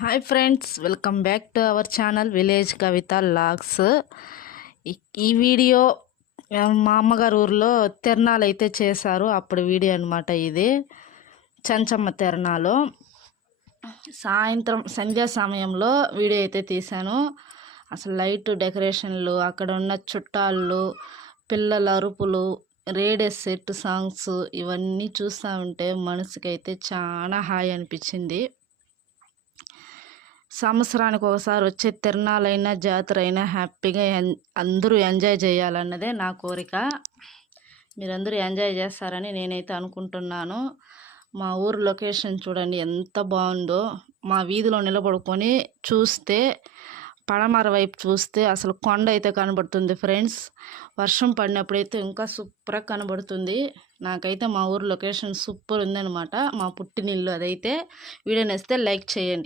Hi friends, welcome back to our channel village Kavitha vlogs. ఈ video మా అమ్మగారు ఊర్లో తిరణాలు అయితే చేశారు. అప్పుడు వీడియో అనమాట ఇది. చంచమ్మ తిరణాలు సాయంత్రం సంధ్యా సమయంలో వీడియో అయితే తీశాను. అసలు లైట్ డెకరేషన్లు, అక్కడ ఉన్న చుట్టాలు, పిల్లల అరుపులు, రేడియో సెట్ సాంగ్స్ ఇవన్నీ చూస్తూ ఉంటే మనసుకైతే చాలా హాయి అనిపించింది. సంవత్సరానికి ఒకసారి వచ్చే తిరణాలైనా జాతర అయినా హ్యాపీగా అందరూ ఎంజాయ్ చేయాలన్నదే నా కోరిక. మీరందరూ ఎంజాయ్ చేస్తారని నేనైతే అనుకుంటున్నాను. మా ఊరు లొకేషన్ చూడండి ఎంత బాగుందో. మా వీధిలో నిలబడుకొని చూస్తే, పడమర వైపు చూస్తే అసలు కొండ అయితే కనబడుతుంది ఫ్రెండ్స్. వర్షం పడినప్పుడైతే ఇంకా సూపర్గా కనబడుతుంది. నాకైతే మా ఊరు లొకేషన్ సూపర్ ఉందన్నమాట. మా పుట్టినిల్లు అదైతే. వీడియో నచ్చితే లైక్ చేయండి.